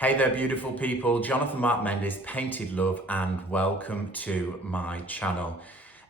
Hey there, beautiful people. Jonathan Mark Mendes, Painted Love, and welcome to my channel.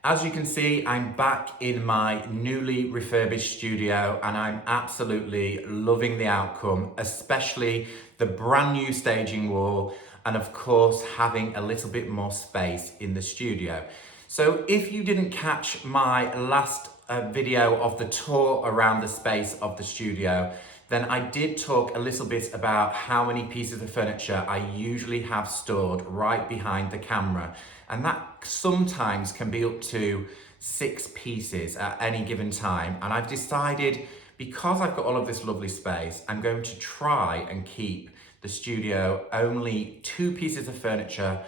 As you can see, I'm back in my newly refurbished studio and I'm absolutely loving the outcome, especially the brand new staging wall and of course having a little bit more space in the studio. So if you didn't catch my last video of the tour around the space of the studio, then I did talk a little bit about how many pieces of furniture I usually have stored right behind the camera. And that sometimes can be up to 6 pieces at any given time. And I've decided, because I've got all of this lovely space, I'm going to try and keep the studio only 2 pieces of furniture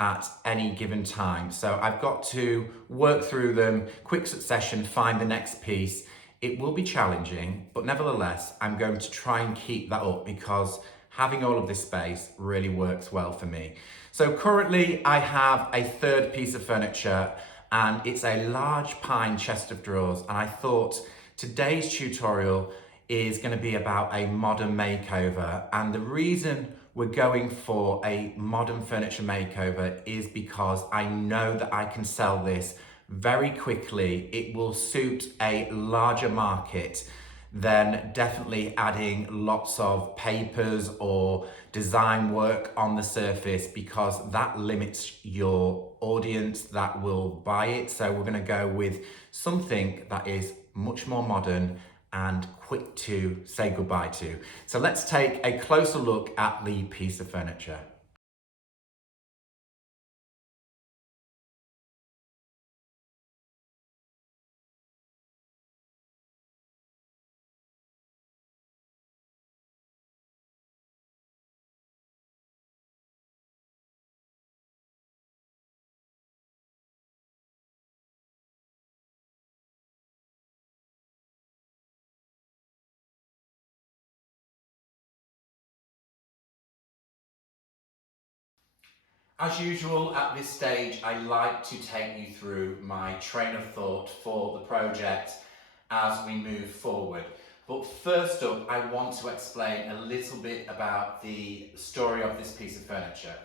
at any given time. So I've got to work through them, quick succession, find the next piece. It will be challenging, but nevertheless, I'm going to try and keep that up because having all of this space really works well for me. So currently I have a third piece of furniture and it's a large pine chest of drawers, and I thought today's tutorial is going to be about a modern makeover, and the reason we're going for a modern furniture makeover is because I know that I can sell this very quickly. It will suit a larger market than definitely adding lots of papers or design work on the surface, because that limits your audience that will buy it. So we're going to go with something that is much more modern and quick to say goodbye to. So let's take a closer look at the piece of furniture. As usual, at this stage, I like to take you through my train of thought for the project as we move forward. But first up, I want to explain a little bit about the story of this piece of furniture.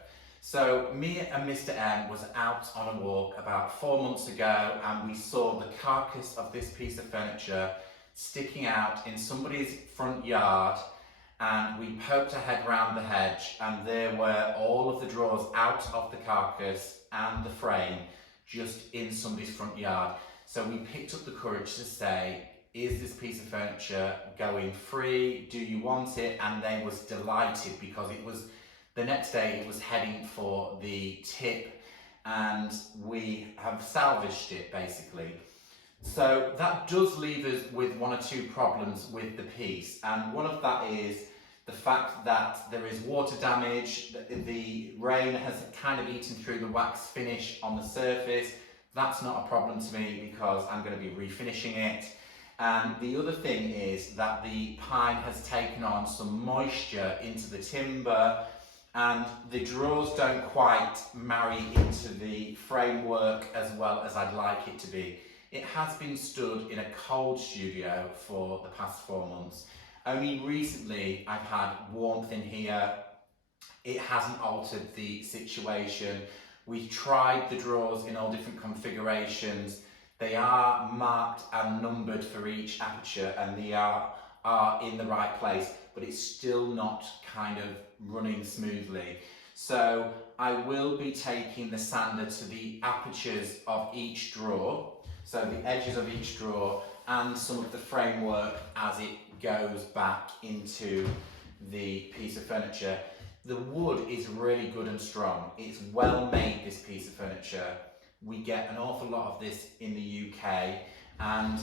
So me and Mr. M was out on a walk about 4 months ago, and we saw the carcass of this piece of furniture sticking out in somebody's front yard, and we poked our head round the hedge and there were all of the drawers out of the carcass and the frame just in somebody's front yard. So we picked up the courage to say, is this piece of furniture going free? Do you want it? And they was delighted, because it was the next day it was heading for the tip and we have salvaged it basically. So that does leave us with 1 or 2 problems with the piece, and one of that is the fact that there is water damage. The rain has kind of eaten through the wax finish on the surface. That's not a problem to me because I'm going to be refinishing it. And the other thing is that the pine has taken on some moisture into the timber, and the drawers don't quite marry into the framework as well as I'd like it to be. It has been stood in a cold studio for the past 4 months. Only recently I've had warmth in here. It hasn't altered the situation. We've tried the drawers in all different configurations. They are marked and numbered for each aperture, and they are in the right place, but it's still not kind of running smoothly. So I will be taking the sander to the apertures of each drawer, so the edges of each drawer and some of the framework as it goes back into the piece of furniture. The wood is really good and strong. It's well made, this piece of furniture. We get an awful lot of this in the UK, and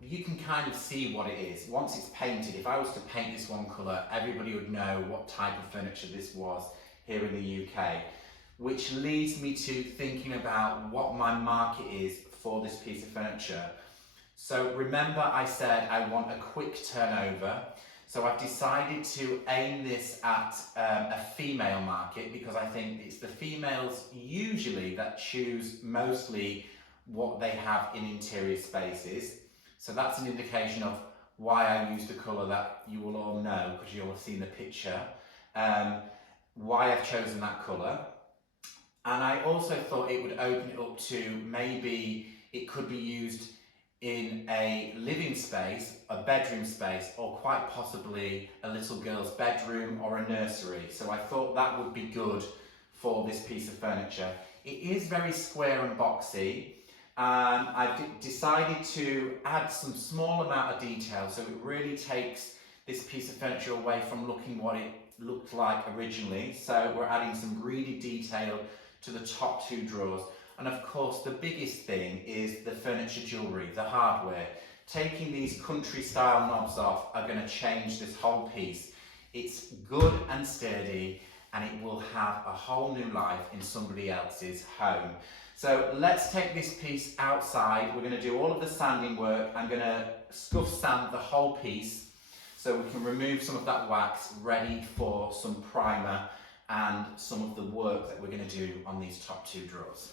you can kind of see what it is. Once it's painted, if I was to paint this one colour, everybody would know what type of furniture this was here in the UK. Which leads me to thinking about what my market is for this piece of furniture. So remember I said I want a quick turnover. So I've decided to aim this at a female market, because I think it's the females usually that choose mostly what they have in interior spaces. So that's an indication of why I used the colour that you will all know, because you'll have seen the picture. why I've chosen that colour. And I also thought it would open it up to maybe it could be used in a living space, a bedroom space, or quite possibly a little girl's bedroom or a nursery. So I thought that would be good for this piece of furniture. It is very square and boxy. I've decided to add some small amount of detail, so it really takes this piece of furniture away from looking what it looked like originally. So we're adding some reedy detail to the top two drawers. And of course, the biggest thing is the furniture jewellery, the hardware. Taking these country style knobs off are going to change this whole piece. It's good and sturdy, and it will have a whole new life in somebody else's home. So let's take this piece outside. We're going to do all of the sanding work. I'm going to scuff sand the whole piece so we can remove some of that wax, ready for some primer and some of the work that we're going to do on these top two drawers.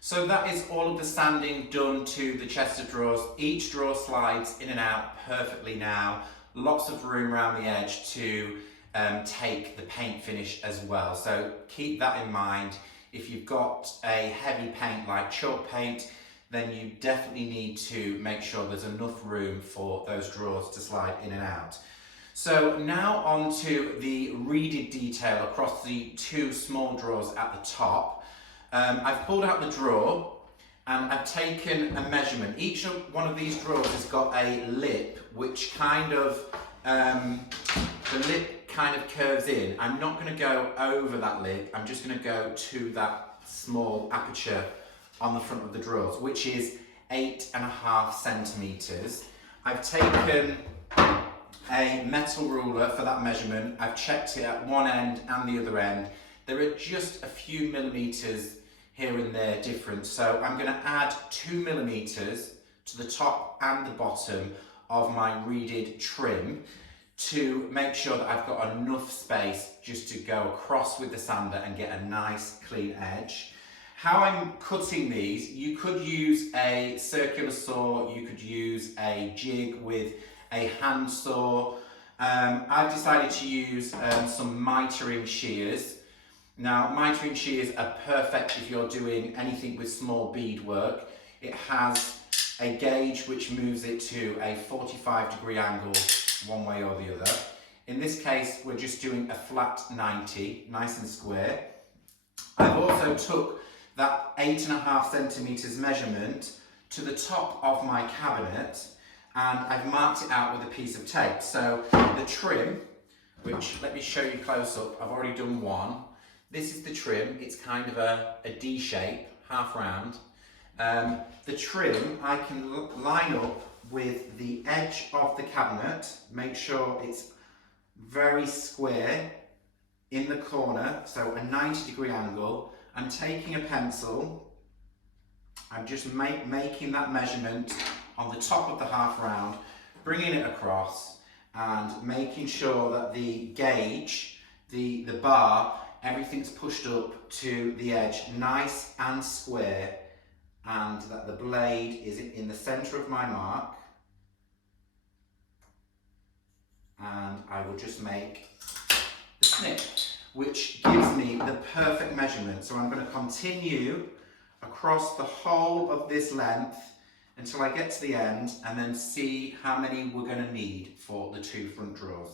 So that is all of the sanding done to the chest of drawers. Each drawer slides in and out perfectly now. Lots of room around the edge to take the paint finish as well. So keep that in mind. If you've got a heavy paint like chalk paint, then you definitely need to make sure there's enough room for those drawers to slide in and out. So now on to the reeded detail across the two small drawers at the top. I've pulled out the drawer and I've taken a measurement. Each one of these drawers has got a lip which kind of, the lip kind of curves in. I'm not going to go over that lip, I'm just going to go to that small aperture on the front of the drawers, which is 8.5 centimetres. I've taken a metal ruler for that measurement. I've checked it at one end and the other end. There are just a few millimetres here and there difference, so I'm going to add 2 millimetres to the top and the bottom of my reeded trim to make sure that I've got enough space just to go across with the sander and get a nice clean edge. How I'm cutting these, you could use a circular saw, you could use a jig with a hand saw. I've decided to use some mitering shears. Now, mitering shears are perfect if you're doing anything with small bead work. It has a gauge which moves it to a 45-degree angle one way or the other. In this case, we're just doing a flat 90, nice and square. I've also took that 8.5 centimetres measurement to the top of my cabinet and I've marked it out with a piece of tape. So the trim, which let me show you close up, I've already done one. This is the trim, it's kind of a D shape, half round. The trim I can line up with the edge of the cabinet, make sure it's very square in the corner, so a 90-degree angle. I'm taking a pencil, I'm just making that measurement on the top of the half round, bringing it across and making sure that the gauge, the bar, everything's pushed up to the edge nice and square, and that the blade is in the centre of my mark. And I will just make the snip, which gives me the perfect measurement. So I'm going to continue across the whole of this length until I get to the end, and then see how many we're going to need for the 2 front drawers.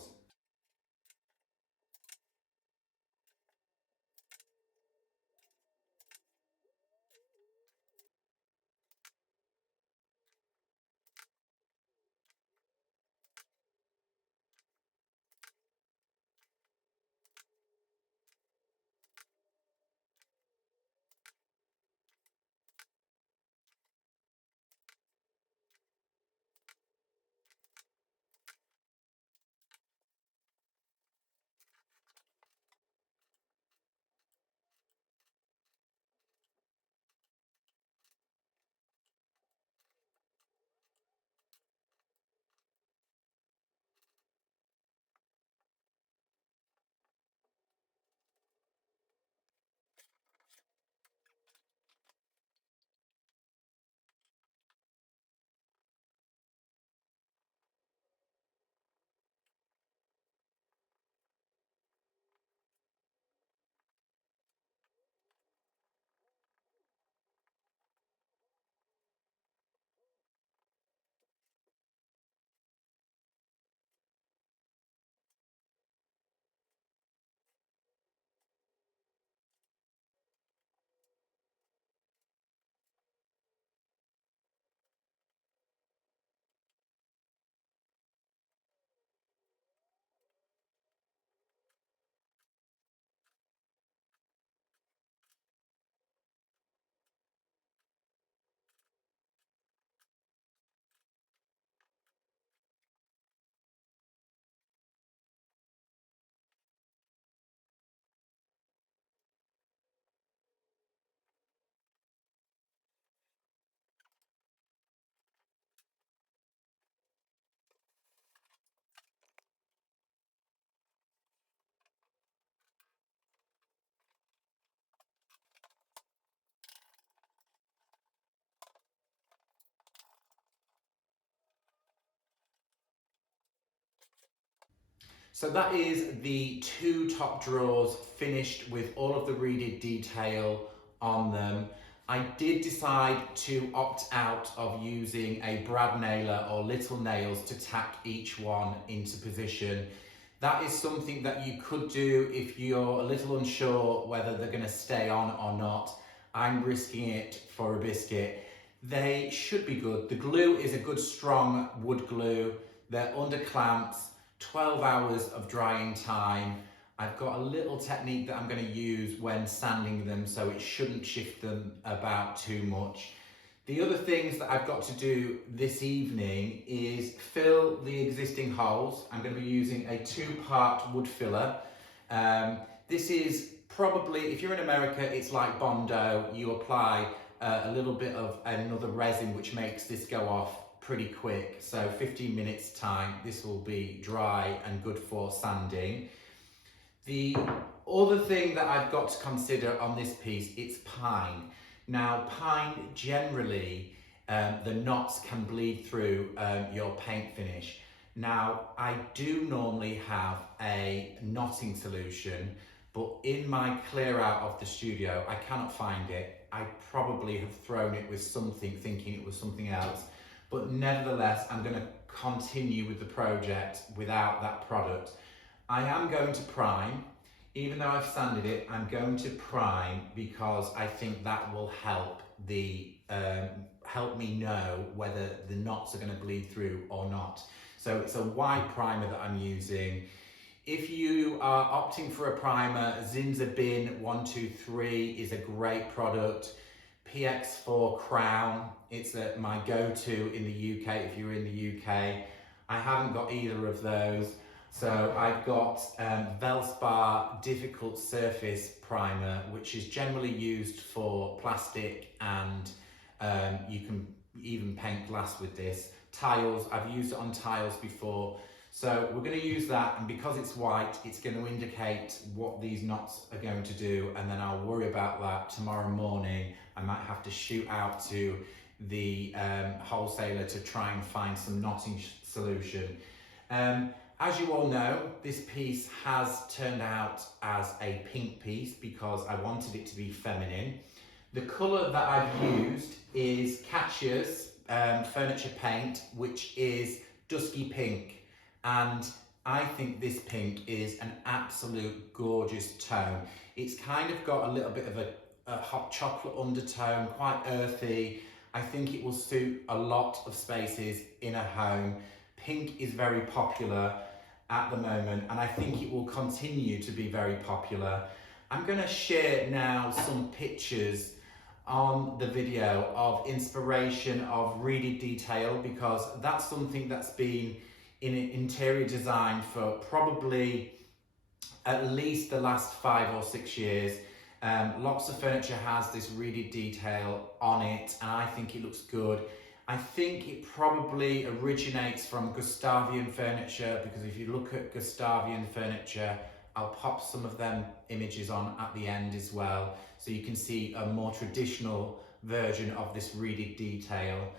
So that is the 2 top drawers finished with all of the reeded detail on them. I did decide to opt out of using a brad nailer or little nails to tack each one into position. That is something that you could do if you're a little unsure whether they're going to stay on or not. I'm risking it for a biscuit. They should be good. The glue is a good strong wood glue. They're under clamps. 12 hours of drying time. I've got a little technique that I'm going to use when sanding them, so it shouldn't shift them about too much. The other things that I've got to do this evening is fill the existing holes. I'm going to be using a 2-part wood filler. This is probably, if you're in America, it's like Bondo. You apply a little bit of another resin which makes this go off pretty quick. So 15 minutes time, this will be dry and good for sanding. The other thing that I've got to consider on this piece, it's pine. Now pine generally, the knots can bleed through your paint finish. Now I do normally have a knotting solution, but in my clear out of the studio, I cannot find it. I probably have thrown it with something thinking it was something else. But nevertheless, I'm going to continue with the project without that product. I am going to prime. Even though I've sanded it, I'm going to prime because I think that will help help me know whether the knots are going to bleed through or not. So it's a white primer that I'm using. If you are opting for a primer, Zinza Bin 123 is a great product. PX4 Crown, it's my go-to in the UK if you're in the UK. I haven't got either of those. So I've got Velspar Difficult Surface Primer, which is generally used for plastic, and you can even paint glass with this. Tiles, I've used it on tiles before. So we're going to use that, and because it's white, it's going to indicate what these knots are going to do, and then I'll worry about that tomorrow morning. I might have to shoot out to the wholesaler to try and find some knotting solution. As you all know, this piece has turned out as a pink piece because I wanted it to be feminine. The colour that I've used is Katya's furniture paint, which is dusky pink, and I think this pink is an absolute gorgeous tone. It's kind of got a little bit of a hot chocolate undertone, quite earthy. I think it will suit a lot of spaces in a home. Pink is very popular at the moment, and I think it will continue to be very popular. I'm going to share now some pictures on the video of inspiration of reeded detail, because that's something that's been in interior design for probably at least the last 5 or 6 years. Lots of furniture has this reeded detail on it, and I think it looks good. I think it probably originates from Gustavian furniture, because if you look at Gustavian furniture, I'll pop some of them images on at the end as well, so you can see a more traditional version of this reeded detail.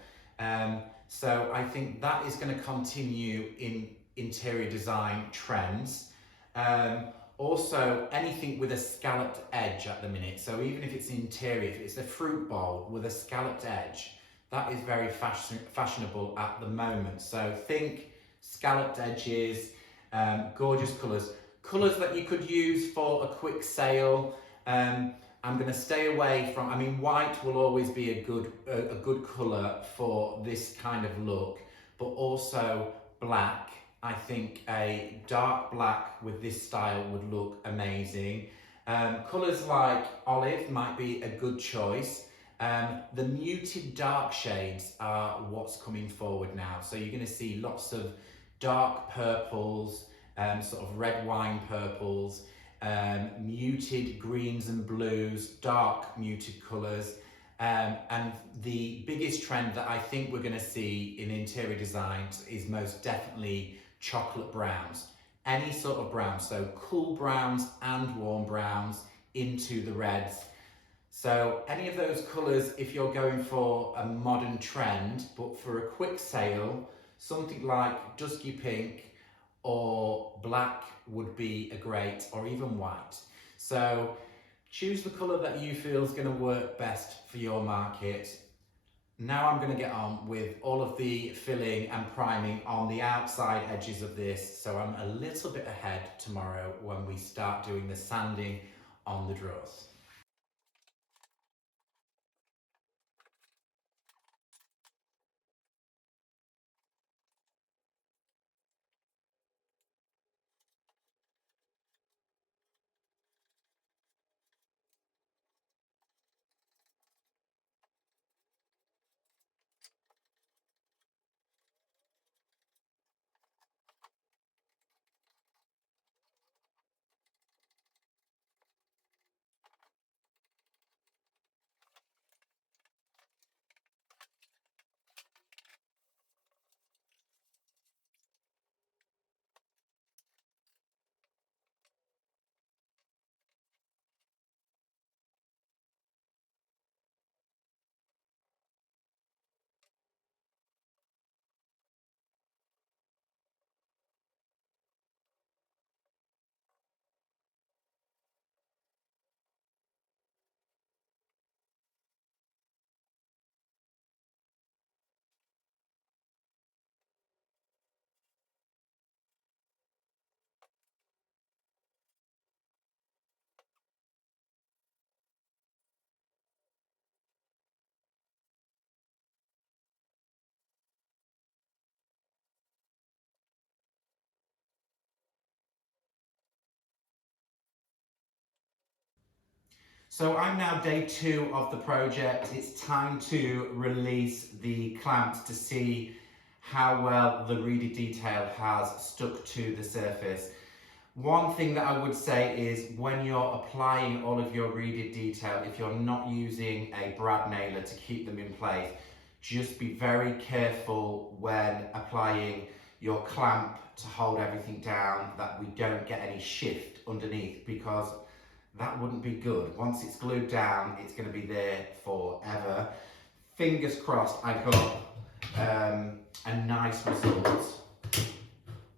So I think that is going to continue in interior design trends. Also, anything with a scalloped edge at the minute, so even if it's interior, if it's a fruit bowl with a scalloped edge, that is very fashionable at the moment. So think scalloped edges, gorgeous colours. Colours that you could use for a quick sale. I'm going to stay away from, I mean, white will always be a good colour for this kind of look, but also black. I think a dark black with this style would look amazing. Colours like olive might be a good choice. The muted dark shades are what's coming forward now. So you're going to see lots of dark purples, sort of red wine purples, muted greens and blues, dark muted colours. And the biggest trend that I think we're going to see in interior design is most definitely chocolate browns. Any sort of brown, so cool browns and warm browns into the reds. So any of those colours, if you're going for a modern trend, but for a quick sale, something like dusky pink or black would be a great, or even white. So choose the colour that you feel is going to work best for your market. Now I'm going to get on with all of the filling and priming on the outside edges of this, so I'm a little bit ahead tomorrow when we start doing the sanding on the drawers. So I'm now day 2 of the project. It's time to release the clamps to see how well the reeded detail has stuck to the surface. One thing that I would say is when you're applying all of your reeded detail, if you're not using a brad nailer to keep them in place, just be very careful when applying your clamp to hold everything down that we don't get any shift underneath, because that wouldn't be good. Once it's glued down, it's going to be there forever. Fingers crossed I got a nice result.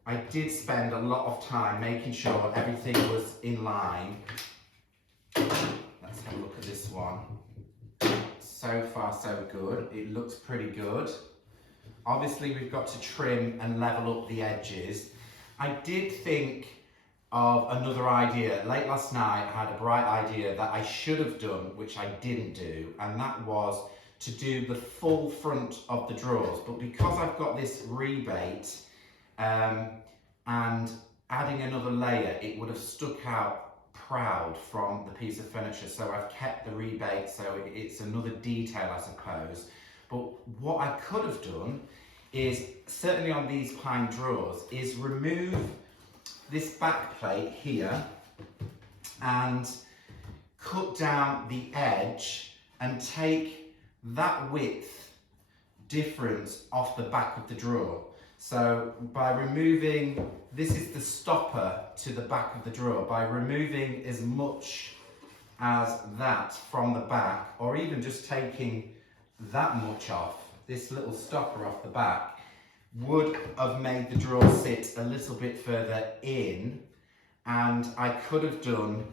I did spend a lot of time making sure everything was in line. Let's have a look at this one. So far so good. It looks pretty good. Obviously we've got to trim and level up the edges. I did think of another idea. Late last night I had a bright idea that I should have done, which I didn't do, and that was to do the full front of the drawers. But because I've got this rebate, and adding another layer, it would have stuck out proud from the piece of furniture. So I've kept the rebate, so it's another detail, I suppose. But what I could have done is, certainly on these pine drawers, is remove this back plate here and cut down the edge and take that width difference off the back of the drawer. So by removing, this is the stopper to the back of the drawer, by removing as much as that from the back, or even just taking that much off, this little stopper off the back, would have made the drawer sit a little bit further in, and I could have done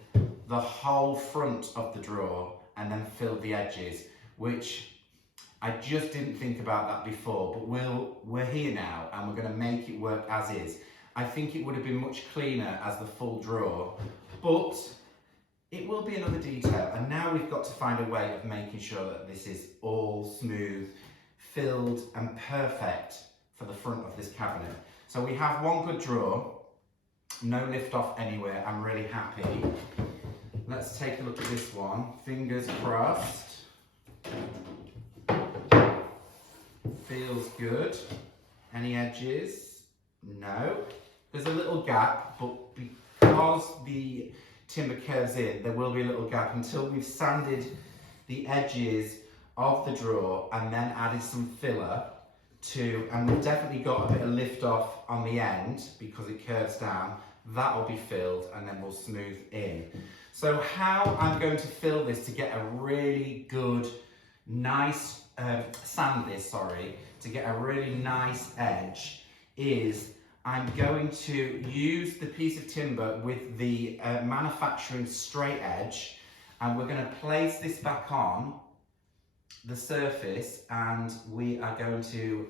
the whole front of the drawer and then filled the edges, which I just didn't think about that before, but we're here now and we're going to make it work as is. I think it would have been much cleaner as the full drawer, but it will be another detail. And now we've got to find a way of making sure that this is all smooth, filled and perfect for the front of this cabinet. So we have one good drawer, no lift off anywhere. I'm really happy. Let's take a look at this one. Fingers crossed. Feels good. Any edges? No. There's a little gap, but because the timber curves in, there will be a little gap until we've sanded the edges of the drawer and then added some filler to, and we've definitely got a bit of lift off on the end because it curves down. That will be filled and then we'll smooth in. So how I'm going to fill this to get a really good, nice sand this, to get a really nice edge, is I'm going to use the piece of timber with the manufacturing straight edge, and we're going to place this back on the surface and we are going to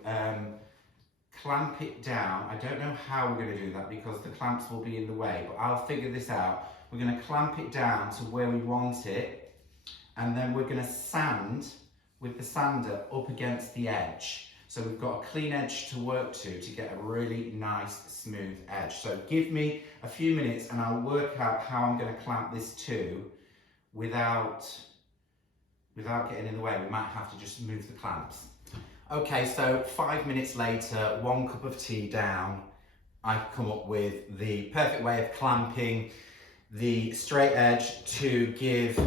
clamp it down. I don't know how we're going to do that because the clamps will be in the way, but I'll figure this out. We're going to clamp it down to where we want it, and then we're going to sand with the sander up against the edge. So we've got a clean edge to work to get a really nice smooth edge. So give me a few minutes and I'll work out how I'm going to clamp this to without getting in the way. We might have to just move the clamps. Okay, so 5 minutes later, 1 cup of tea down, I've come up with the perfect way of clamping the straight edge to give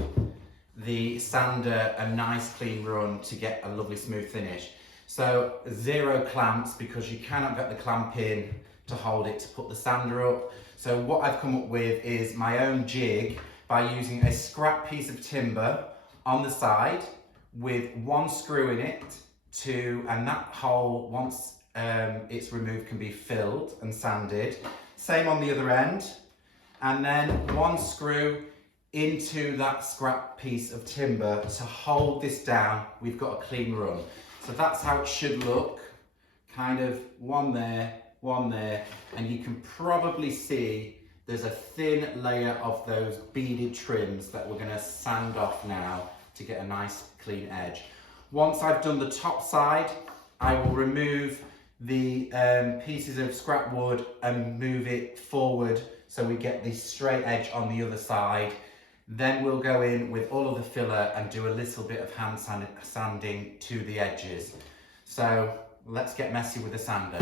the sander a nice clean run to get a lovely smooth finish. So 0 clamps because you cannot get the clamp in to hold it to put the sander up. So what I've come up with is my own jig by using a scrap piece of timber on the side with 1 screw in it and that hole, once it's removed, can be filled and sanded. Same on the other end, and then 1 screw into that scrap piece of timber to hold this down. We've got a clean run. So that's how it should look, kind of 1 there, 1 there, and you can probably see there's a thin layer of those beaded trims that we're going to sand off now to get a nice clean edge. Once I've done the top side, I will remove the pieces of scrap wood and move it forward so we get this straight edge on the other side. Then we'll go in with all of the filler and do a little bit of hand sanding to the edges. So let's get messy with the sander.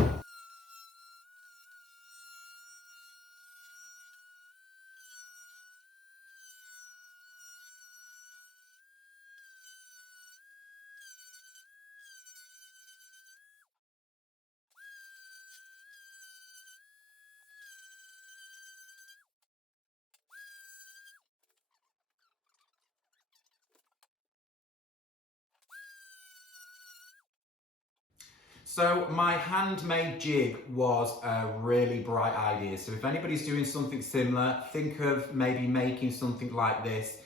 So my handmade jig was a really bright idea. So if anybody's doing something similar, think of maybe making something like this.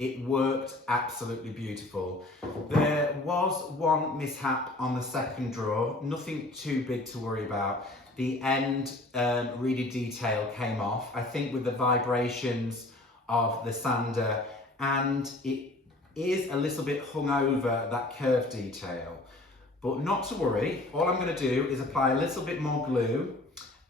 It worked absolutely beautiful. There was one mishap on the second drawer, nothing too big to worry about. The end reedy detail came off, I think with the vibrations of the sander, and it is a little bit hung over that curve detail. But not to worry, all I'm going to do is apply a little bit more glue,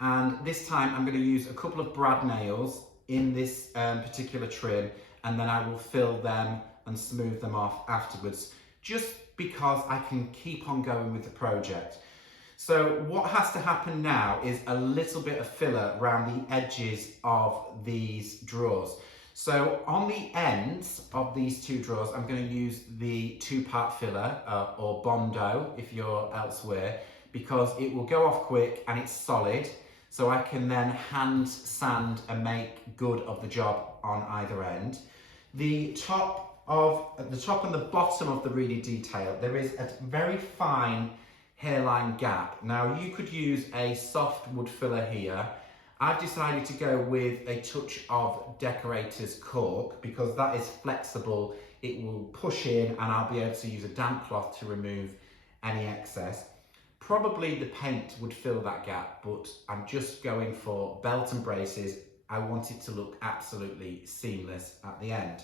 and this time I'm going to use a couple of brad nails in this particular trim, and then I will fill them and smooth them off afterwards, just because I can keep on going with the project. So what has to happen now is a little bit of filler around the edges of these drawers. So on the ends of these two drawers, I'm going to use the two-part filler, or Bondo if you're elsewhere, because it will go off quick and it's solid. So I can then hand sand and make good of the job on either end. The top and the bottom of the reedy detail, there is a very fine hairline gap. Now you could use a soft wood filler here. I've decided to go with a touch of decorator's cork because that is flexible. It will push in and I'll be able to use a damp cloth to remove any excess. Probably the paint would fill that gap, but I'm just going for belt and braces. I want it to look absolutely seamless at the end.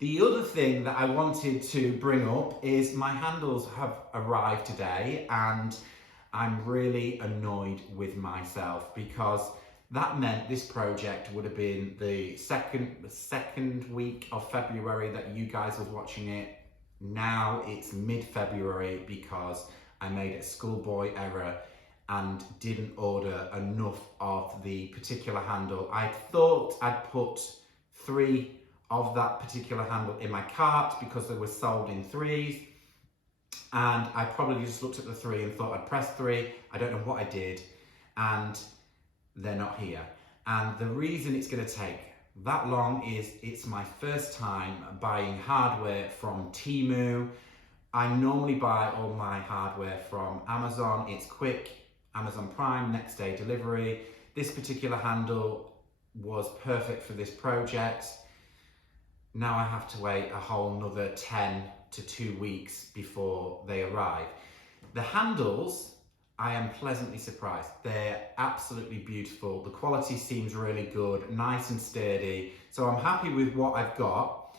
The other thing that I wanted to bring up is my handles have arrived today, and I'm really annoyed with myself because that meant this project would have been the second week of February that you guys was watching it. Now it's mid-February because I made a schoolboy error and didn't order enough of the particular handle. I thought I'd put 3 of that particular handle in my cart because they were sold in 3s, and I probably just looked at the 3 and thought I'd press 3. I don't know what I did, and they're not here. And the reason it's going to take that long is it's my first time buying hardware from Temu. I normally buy all my hardware from Amazon. It's quick, Amazon Prime, next day delivery. This particular handle was perfect for this project. Now I have to wait a whole another 10 to 2 weeks before they arrive. The handles, I am pleasantly surprised. They're absolutely beautiful. The quality seems really good, nice and sturdy. So I'm happy with what I've got.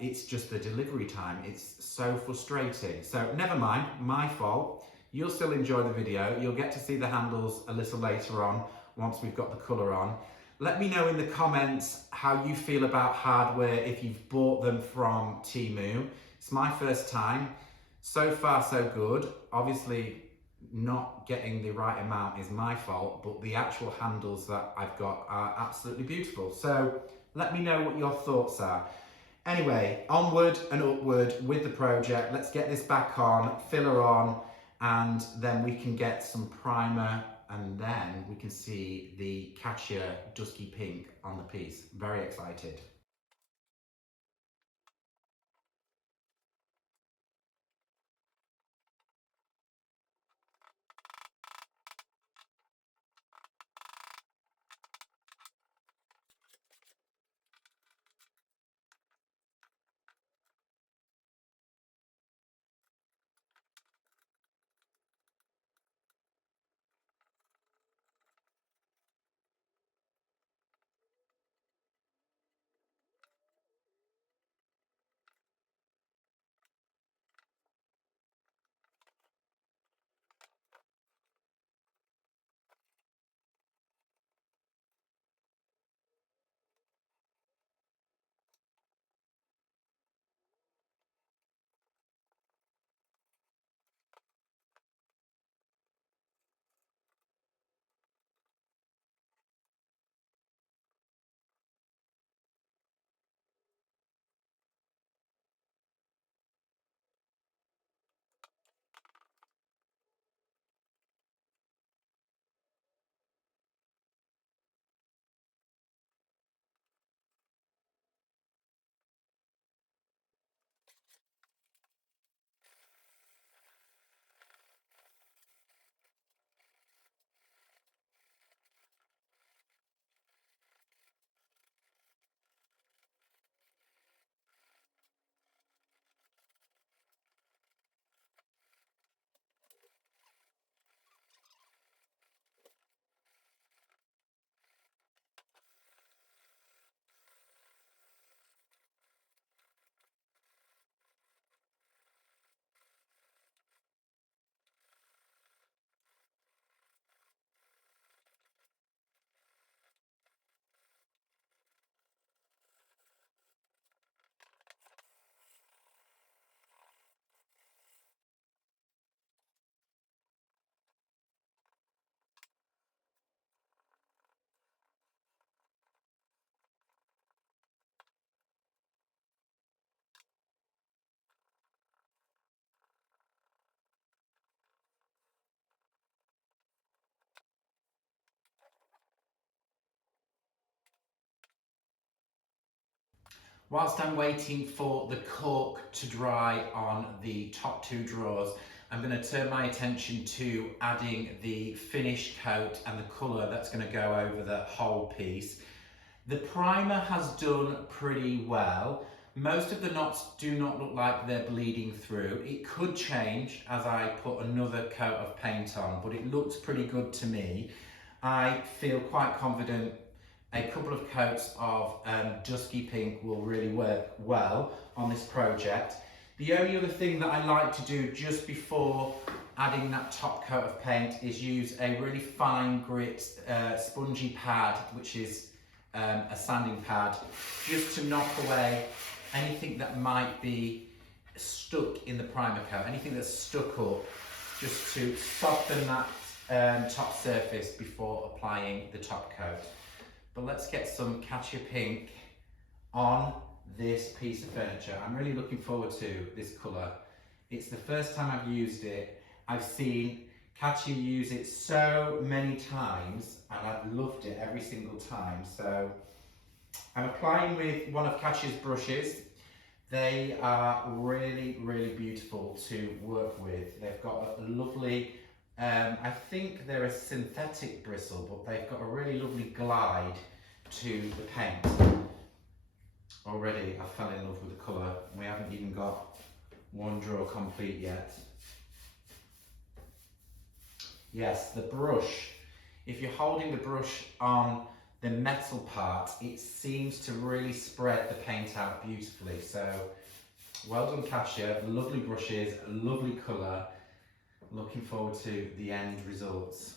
It's just the delivery time. It's so frustrating. So never mind, my fault. You'll still enjoy the video. You'll get to see the handles a little later on once we've got the colour on. Let me know in the comments how you feel about hardware if you've bought them from Temu. It's my first time. So far so good. Obviously not getting the right amount is my fault, but the actual handles that I've got are absolutely beautiful. So let me know what your thoughts are. Anyway, onward and upward with the project. Let's get this back on, filler on, and then we can get some primer, and then we can see the Cassia dusky pink on the piece. Very excited. Whilst I'm waiting for the cork to dry on the top two drawers, I'm going to turn my attention to adding the finish coat and the colour that's going to go over the whole piece. The primer has done pretty well. Most of the knots do not look like they're bleeding through. It could change as I put another coat of paint on, but it looks pretty good to me. I feel quite confident a couple of coats of dusky pink will really work well on this project. The only other thing that I like to do just before adding that top coat of paint is use a really fine grit spongy pad, which is a sanding pad, just to knock away anything that might be stuck in the primer coat, anything that's stuck up, just to soften that top surface before applying the top coat. But let's get some Catchy Pink on this piece of furniture. I'm really looking forward to this colour. It's the first time I've used it. I've seen Catchy use it so many times and I've loved it every single time. So I'm applying with one of Catchy's brushes. They are really, really beautiful to work with. They've got a lovely, I think they're a synthetic bristle, but they've got a really lovely glide to the paint. Already I fell in love with the colour. We haven't even got one drawer complete yet. Yes, the brush. If you're holding the brush on the metal part, it seems to really spread the paint out beautifully. So, well done, Catchy. Lovely brushes, lovely colour. Looking forward to the end results.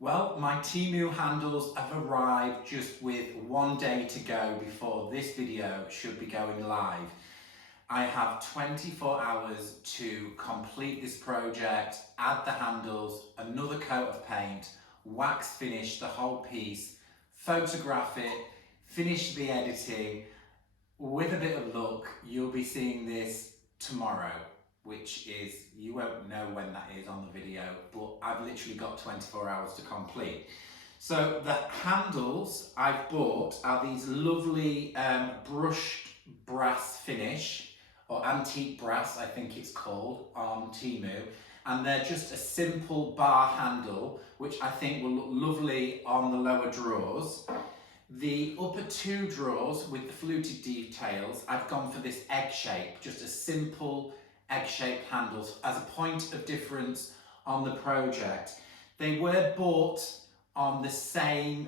Well, my Temu handles have arrived just with one day to go before this video should be going live. I have 24 hours to complete this project, add the handles, another coat of paint, wax finish the whole piece, photograph it, finish the editing. With a bit of luck, you'll be seeing this tomorrow, which is, you won't know when that is on the video, but I've literally got 24 hours to complete. So the handles I've bought are these lovely brushed brass finish, or antique brass I think it's called, on Temu. And they're just a simple bar handle, which I think will look lovely on the lower drawers. The upper two drawers with the fluted details, I've gone for this egg shape, just a simple egg-shaped handles as a point of difference on the project. They were bought on the same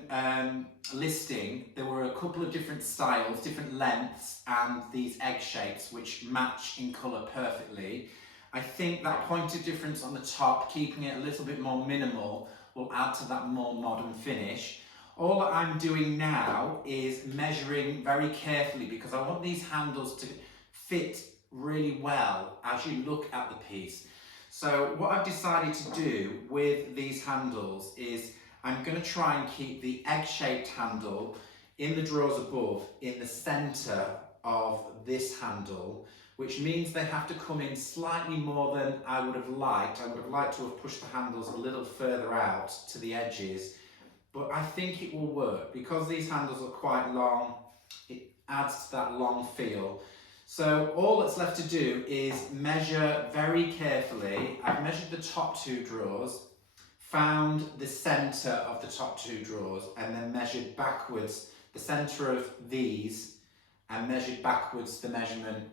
listing. There were a couple of different styles, different lengths, and these egg shapes which match in colour perfectly. I think that point of difference on the top, keeping it a little bit more minimal, will add to that more modern finish. All I'm doing now is measuring very carefully, because I want these handles to fit really well as you look at the piece. So what I've decided to do with these handles is I'm going to try and keep the egg-shaped handle in the drawers above in the centre of this handle, which means they have to come in slightly more than I would have liked. I would have liked to have pushed the handles a little further out to the edges, but I think it will work. Because these handles are quite long, it adds to that long feel. So all that's left to do is measure very carefully. I've measured the top two drawers, found the centre of the top two drawers, and then measured backwards the centre of these, and measured backwards the measurement,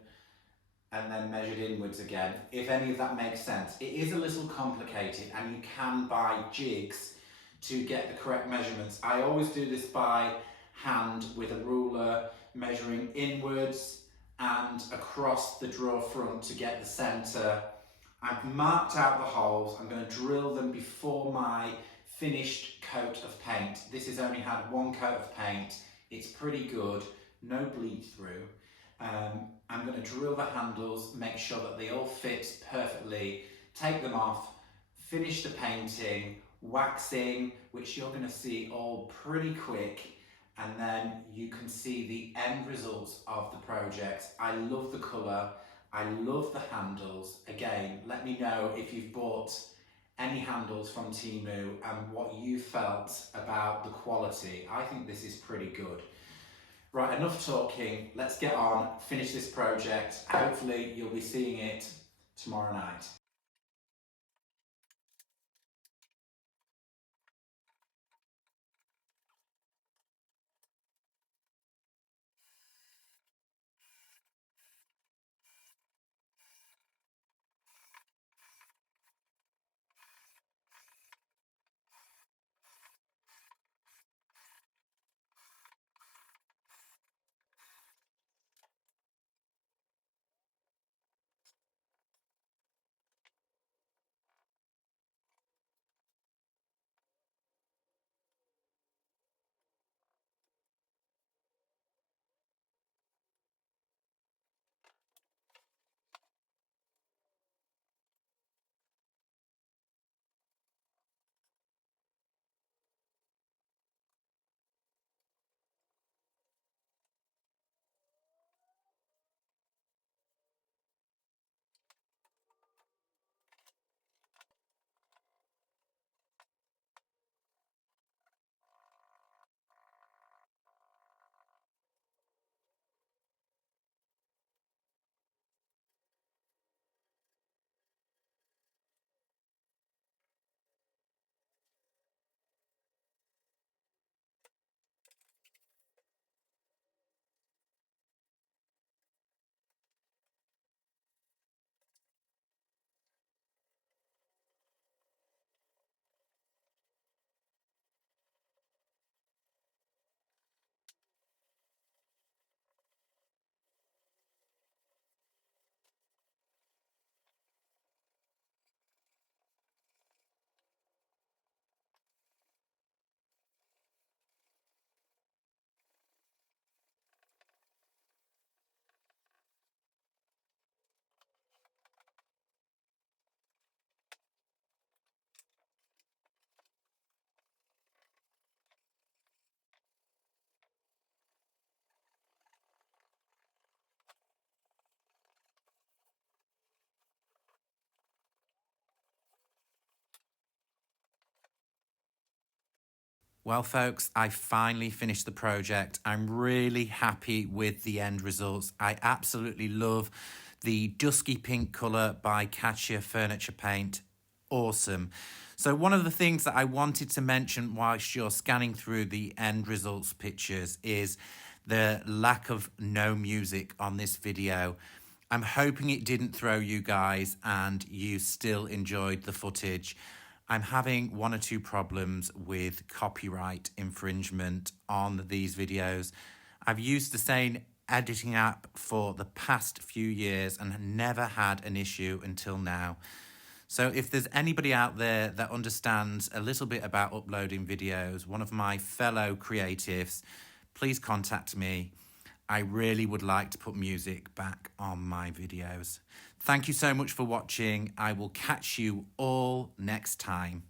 and then measured inwards again, if any of that makes sense. It is a little complicated, and you can buy jigs to get the correct measurements. I always do this by hand with a ruler, measuring inwards and across the drawer front to get the centre. I've marked out the holes. I'm going to drill them before my finished coat of paint. This has only had one coat of paint. It's pretty good, no bleed through. I'm going to drill the handles, make sure that they all fit perfectly, take them off, finish the painting, waxing, which you're going to see all pretty quick, and then you can see the end results of the project. I love the colour, I love the handles. Again, let me know if you've bought any handles from Temu and what you felt about the quality. I think this is pretty good. Right, enough talking, let's get on, finish this project. Hopefully you'll be seeing it tomorrow night. Well, folks, I finally finished the project. I'm really happy with the end results. I absolutely love the dusky pink colour by Katia Furniture Paint. Awesome. So one of the things that I wanted to mention whilst you're scanning through the end results pictures is the lack of no music on this video. I'm hoping it didn't throw you guys and you still enjoyed the footage. I'm having one or two problems with copyright infringement on these videos. I've used the same editing app for the past few years and never had an issue until now. So if there's anybody out there that understands a little bit about uploading videos, one of my fellow creatives, please contact me. I really would like to put music back on my videos. Thank you so much for watching. I will catch you all next time.